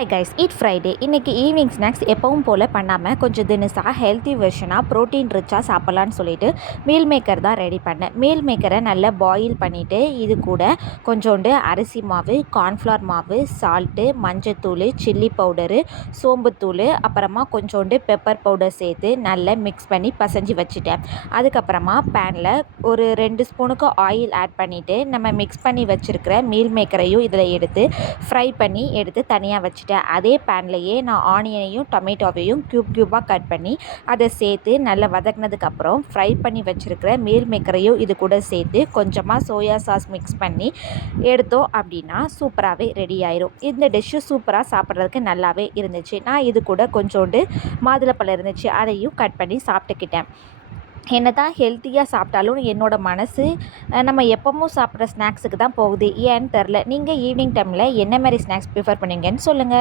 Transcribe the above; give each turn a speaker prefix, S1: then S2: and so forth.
S1: High guys it Friday இன்றைக்கி evening snacks எப்பவும் போல் பண்ணாமல் கொஞ்சம் தினுசாக ஹெல்த்தி வெர்ஷனாக ப்ரோட்டீன் ரிச்சாக சாப்பிட்லான்னு சொல்லிட்டு மீல் மேக்கர் தான் ரெடி பண்ணேன். மீல் மேக்கரை நல்லா பாயில் பண்ணிவிட்டு இது கூட கொஞ்சோண்டு அரிசி மாவு கார்ன்ஃப்ளவர் மாவு சால்ட்டு மஞ்சத்தூள் சில்லி பவுடரு சோம்புத்தூள் அப்புறமா கொஞ்சோண்டு பெப்பர் பவுடர் சேர்த்து நல்லா மிக்ஸ் பண்ணி பசைஞ்சு வச்சுட்டேன். அதுக்கப்புறமா பேனில் ஒரு ரெண்டு ஸ்பூனுக்கு ஆயில் ஆட் பண்ணிவிட்டு நம்ம மிக்ஸ் பண்ணி வச்சுருக்கிற மீல் மேக்கரையும் இதில் எடுத்து ஃப்ரை பண்ணி எடுத்து தனியாக வச்சுட்டேன். அதே பேன்லேயே நான் ஆனியனையும் டொமேட்டோவையும் க்யூப் க்யூபாக கட் பண்ணி அதை சேர்த்து நல்லா வதக்குனதுக்கப்புறம் ஃப்ரை பண்ணி வச்சுருக்கிற மீல் மேக்கரையும் இது கூட சேர்த்து கொஞ்சமாக சோயா சாஸ் மிக்ஸ் பண்ணி எடுத்தோம் அப்படின்னா சூப்பராகவே ரெடி ஆயிரும். இந்த டிஷ்ஷு சூப்பராக சாப்பிட்றதுக்கு நல்லாவே இருந்துச்சு. நான் இது கூட கொஞ்சோண்டு மாதுளப்பழம் இருந்துச்சு. அதையும் கட் பண்ணி சாப்பிட்டுக்கிட்டேன். என்ன தான் ஹெல்த்தியாக சாப்பிட்டாலும் என்னோடய மனசு நம்ம எப்பவும் சாப்பிட்ற ஸ்நாக்ஸுக்கு தான் போகுது. ஏன்னு தெரில நீங்கள் ஈவினிங் டைமில் என்ன மாதிரி ஸ்நாக்ஸ் ப்ரிஃபர் பண்ணுவீங்கன்னு சொல்லுங்கள்